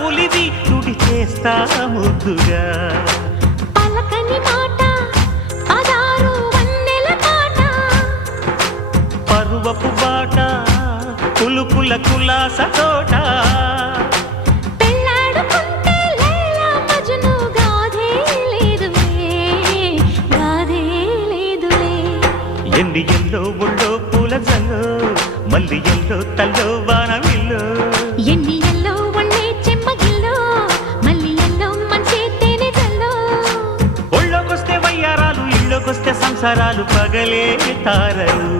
ఉలివి తుడి చేస్తా ముద్దుగా పలకని మాట పదారు వన్నెల పాట పరువపు బాట కులుకుల కులాస తోట పెళ్ళాడుకుంటే లైలా మజ్ను గాథే లేదులే ఎన్ని ఎల్లో ఒళ్ళో పూల జల్లో మల్లి ఎల్లో తల్లో వానవిల్లో ఎన్ని ఎల్లో ఒళ్ళే చెమ్మగిల్లో మల్లి ఎల్లో మంచి తేనె జల్లో ఒళ్ళోకొస్తే వయ్యారాలు ఇళ్ళోకొస్తే సంసారాలు పగలే తారలు